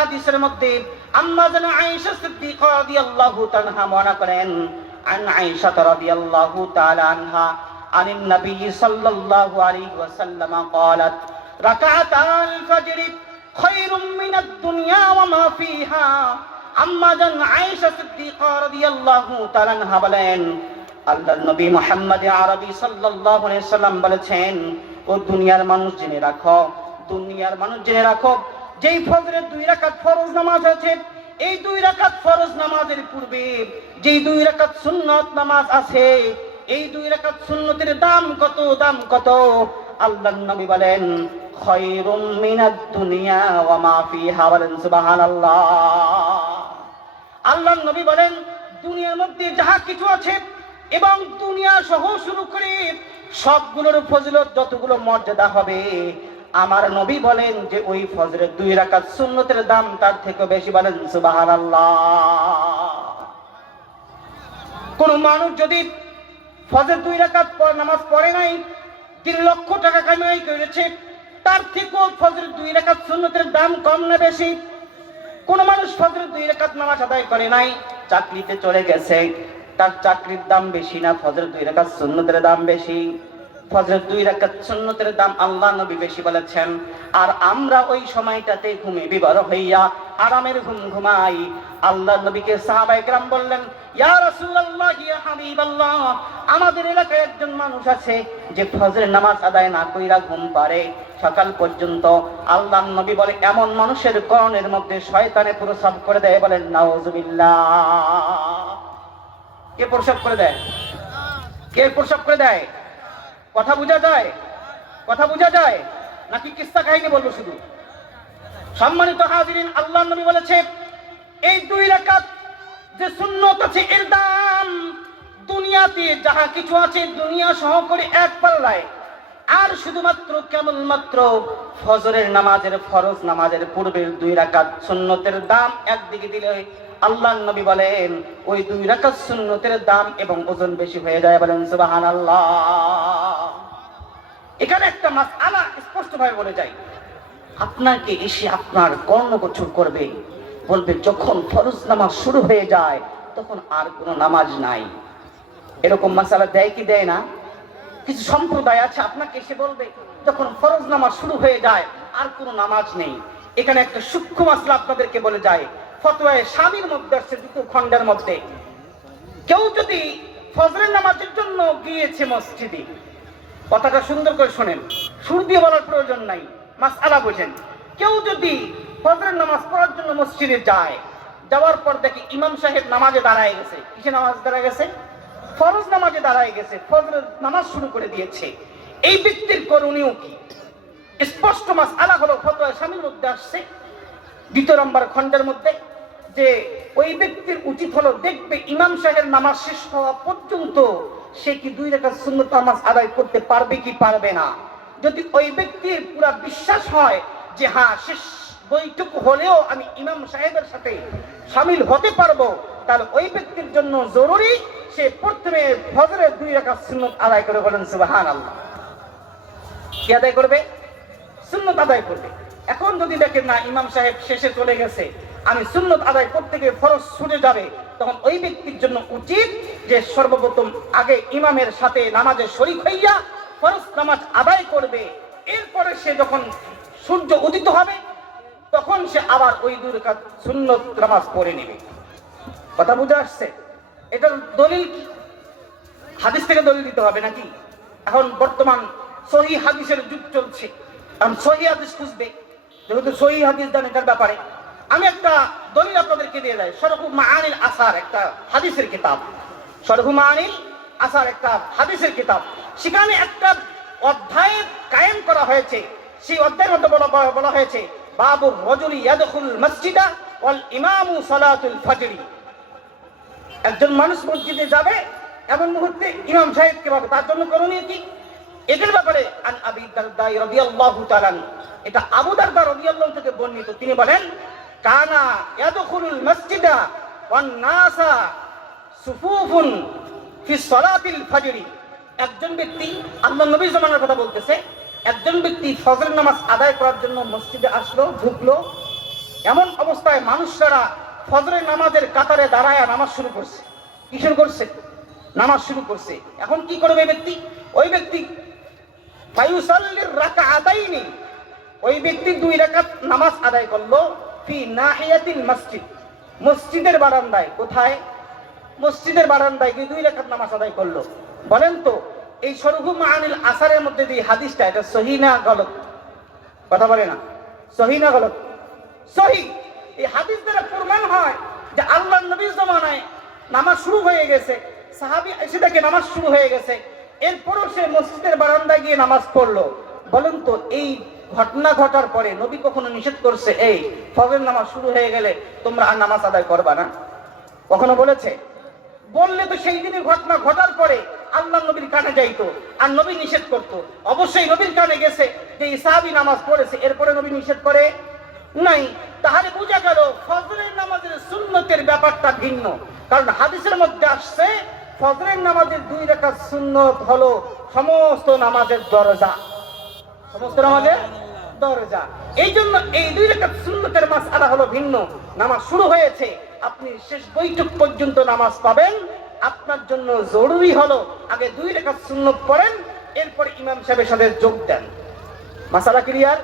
হাদিসের মধ্যে আম্মা জানা আয়েশা সিদ্দিকা রাদিয়াল্লাহু তাআলা বর্ণনা করেন, আন আয়েশা রাদিয়াল্লাহু তাআলা আনহা আনিন নবী সাল্লাল্লাহু আলাইহি ওয়াসাল্লাম قالت রাকাতা আল ফজর খায়রুম মিনাদ দুনিয়া ওয়া মা ফিহা। আম্মা জানা আয়েশা সিদ্দিকা রাদিয়াল্লাহু তাআলা আনহা বলেন, আল্লাহর নবী মুহাম্মদ আরবি সাল্লাল্লাহু আলাইহি ওয়াসাল্লাম বলেছেন, ও দুনিয়ার মানুষ জেনে রাখো, দুনিয়ার মানুষ জেনে রাখো, যেই ফজরের 2 রাকাত ফরজ নামাজ আছে, এই 2 রাকাত ফরজ নামাজের পূর্বে যেই 2 রাকাত সুন্নত নামাজ আছে, এই 2 রাকাত সুন্নতের দাম কত, দাম কত? আল্লাহর নবী বলেন, খায়রুম মিনাদ দুনিয়া ওয়া মা ফিহা। বলেন সুবহানাল্লাহ। আল্লাহর নবী বলেন, দুনিয়ার মধ্যে যাহা কিছু আছে এবং দুনিয়া সহ শুরু করে সবগুলোর ফজিলত, যতগুলো মর্যাদা হবে, আমার নবী বলেন যে ওই ফজরের 2 রাকাত সুন্নতের দাম তার থেকে বেশি। বলেন সুবহানাল্লাহ। কোন মানুষ যদি ফজর 2 রাকাত নামাজ পড়ে নাই, 3 লক্ষ টাকা কামাই করেছে, তার থেকেও ফজরের 2 রাকাত সুন্নতের দাম কম না বেশি? কোন মানুষ ফজরের 2 রাকাত নামাজ আদায় করে নাই, চাকরিতে চলে গেছে, তার চাকরির দাম বেশি না ফজরের 2 রাকাত সুন্নতের দাম বেশি? ফজরের 2 রাকাত সুন্নতের দাম আল্লাহ নবী বেশি বলেছেন। আর আমরা ওই সময়টাতে ঘুমে বিবর হইয়া আরামের ঘুম ঘুমাই। আল্লাহ নবীকে সাহাবায়ে কেরাম বললেন, ইয়া রাসূলুল্লাহ, ইয়া হাবিবাল্লাহ, আমাদের এলাকায় একজন মানুষ আছে যে ফজরের নামাজ আদায় না কইরা ঘুম পারে সকাল পর্যন্ত। আল্লাহ নবী বলে, এমন মানুষের কর্ণের মধ্যে শয়তানে প্রসাব করে দেয়। বলেন নাউজুবিল্লাহ। কে প্রসাব করে দেয়? কে প্রসাব করে দেয়? কথা বোঝা যায়? কথা বোঝা যায় নাকি কিস্সা কাহিনী বলবো শুধু? সম্মানিত হাজিরিন, আল্লাহ নবী বলেছে, এই 2 রাকাত যে সুন্নত আছে, এর দাম দুনিয়াতে যাহা কিছু আছে দুনিয়া সহ করে এক পাল্লায়। আর শুধুমাত্র কেবলমাত্র ফজরের নামাজের, ফরজ নামাজের পূর্বের 2 রাকাত সুন্নতের দাম একদিকে দিলে আল্লাহর নবী বলেন ওই 2 রাকাত সুন্নতের দাম এবং ওজন বেশি হয়ে যায়। বলেন সুবহানাল্লাহ। এখানে একটা মাসআলা স্পষ্ট ভাবে বলে যাই, আপনাকে এসে আপনার কর্ণগোচর করবে, বলবে যখন ফরজ নামাজ শুরু হয়ে যায় তখন আর কোনো নামাজ নাই। এরকম মাসআলা দেয় কি দেয় না? কিছু সম্প্রদায় আছে, আপনাকে এসে বলবে যখন ফরজ নামাজ শুরু হয়ে যায় আর কোনো নামাজ নেই। এখানে একটা সূক্ষ্ম মাসলা আপনাদেরকে বলে যায়। ফতোয়ায়ে শামীর মধ্যে আছে 2 খণ্ডের মধ্যে, কেউ যদি ফজরের নামাজের জন্য গিয়েছে মসজিদে, কথাটা সুন্দর করে শোনেন, সুর দিয়ে বলার প্রয়োজন নাই, মাসআলা বোঝেন। কেউ যদি ফজরের নামাজ পড়ার জন্য মসজিদে যায়, যাওয়ার পর দেখি ইমাম সাহেব নামাজে দাঁড়ায় গেছে। কিসে নামাজ দাঁড়ায় গেছে? ফরজ নামাজে দাঁড়ায় গেছে, ফজরের নামাজ শুরু করে দিয়েছে। এই ব্যক্তির করণীয় কি? স্পষ্ট মাসআলা হলো ফতোয়া শামীর মধ্যে আসছে 2 নম্বর খণ্ডের মধ্যে, যে ওই ব্যক্তির উচিত হলো দেখবে ইমাম সাহেবের নামাজ শেষ হওয়া পর্যন্ত সে কি 2 রাকাত সুন্নত নামাজ আদায় করতে পারবে কি পারবে না। যদি ওই ব্যক্তির পুরা বিশ্বাস হয় যে হ্যাঁ শেষ বৈঠক হলেও আমি ইমাম সাহেবের সাথে শামিল হতে পারবো, তাহলে ওই ব্যক্তির জন্য জরুরি সে প্রথমে ফজরের 2 রাকাত সুন্নত আদায় করে। বলেন সুবহানাল্লাহ। কি আদায় করবে? সুন্নত আদায় করবে। এখন যদি দেখেন না ইমাম সাহেব শেষে চলে গেছে, আমি সুন্নত আদায় করতে গিয়ে ফরজ ছুটে যাবে, তখন ওই ব্যক্তির জন্য উচিত যে সর্বপ্রথম আগে ইমামের সাথে নামাজে শরীক হইয়া ফরজ নামাজ আদায় করবে। এরপরে সে যখন সূর্য উদিত হবে তখন সে আবার ওই 2 রাকাত সুন্নত নামাজ পড়ে নেবে। কথা বুঝে আসছে? এটার দলিল কি? হাদিস থেকে দলিল দিতে হবে নাকি? এখন বর্তমান সহিহ হাদিসের যুগ চলছে, কারণ সহিহ হাদিস খুঁজবে, যেহেতু সহিহ হাদিস জানেন এটার ব্যাপারে। আমি একটা দলিল আপনাদেরকে দিয়ে যাই। শরহু মাআনিল আসার একটা হাদিসের কিতাব, শরহু মাআনিল আসার একটা হাদিসের কিতাব। সেখানে একটা অধ্যায় কায়েম করা হয়েছে। সেই অধ্যায়ের মধ্যে বলা হয়েছে বাবুর রাজুলি ইয়াদখুল মসজিদা ওয়াল ইমামু সালাতুল ফজরি। একজন মানুষ মসজিদে যাবে এমন মুহূর্তে ইমাম সাহেবকে পাবে, তার জন্য করণীয় কি? এটার ব্যাপারে আন আবি দারদা রাদিয়াল্লাহু তাআলা, এটা আবু দারদা রাদিয়াল্লাহু থেকে বর্ণিত। তিনি বলেন কানা ইয়াদখুলুল মসজিদা ওয়ান নাসা সুফুফুন ফি সালাতিল ফজরি। একজন ব্যক্তি, আল্লাহর নবীর জামানার কথা বলতেছে, একজন ব্যক্তি ফজরের নামাজ আদায় করার জন্য মসজিদে আসলো, ঢুকলো, এমন অবস্থায় মানুষরা ফজরের নামাজের কাতারে দাঁড়ায় নামাজ শুরু করছে। কি শুরু করছে? নামাজ শুরু করছে। এখন কি করবে ব্যক্তি? ওই ব্যক্তি ফায়ুসাল্লির রাকাআতাইনি, ওই ব্যক্তি 2 রাকাত নামাজ আদায় করলো ফি নাহিয়াতিল মসজিদ, মসজিদের বারান্দায়। কোথায়? মসজিদের বারান্দায় গিয়ে 2 রাকাত নামাজ আদায় করলো। বলেন তো এই শরহু মাআনিল আসারের মধ্যে যে হাদিসটা, এটা সহিহ না গলত? কথা বলে না, সহিহ না গলত? সহিহ। এই হাদিস দ্বারা প্রমাণ হয় যে আল্লাহর নবীর জামানায় নামাজ শুরু হয়ে গেছে, সাহাবী এসে দেখে নামাজ শুরু হয়ে গেছে, এরপরও সে মসজিদের বারান্দায় গিয়ে নামাজ পড়লো। বলুন তো এই ঘটনা ঘটার পরে নবী কখনো নিষেধ করছে এই ফজর নামাজ শুরু হয়ে গেলে তোমরা আর নামাজ আদায় করবা না? কখনো বলেছে? বললে তো সেই দিনের ঘটনা ঘটার পরে আল্লাহ নবীর কানে যাইতো আর নবী নিষেধ করতো। অবশ্যই নবীর কানে গেছে যে সাহাবী নামাজ পড়েছে, এরপরে নবী নিষেধ করে নাই। তাহলে বোঝা গেল ফজরের নামাজের সুন্নতের ব্যাপারটা ভিন্ন। কারণ হাদিসের মধ্যে আসছে ফজরের নামাজের 2 রাকাত সুন্নত হলো সমস্ত নামাজের দরজা, সমস্ত নামাজের দরজা। এই জন্য এই 2 রাকাত সুন্নতের মাসআলা হলো ভিন্ন। নামাজ শুরু হয়েছে, আপনি শেষ বৈঠক পর্যন্ত নামাজ পাবেন। আপনার জন্য জরুরি হলো আগে 2 রাকাত সুন্নত পড়েন, এরপর ইমাম সাহেবের সাথে যোগ দেন। মাসালা ক্লিয়ার?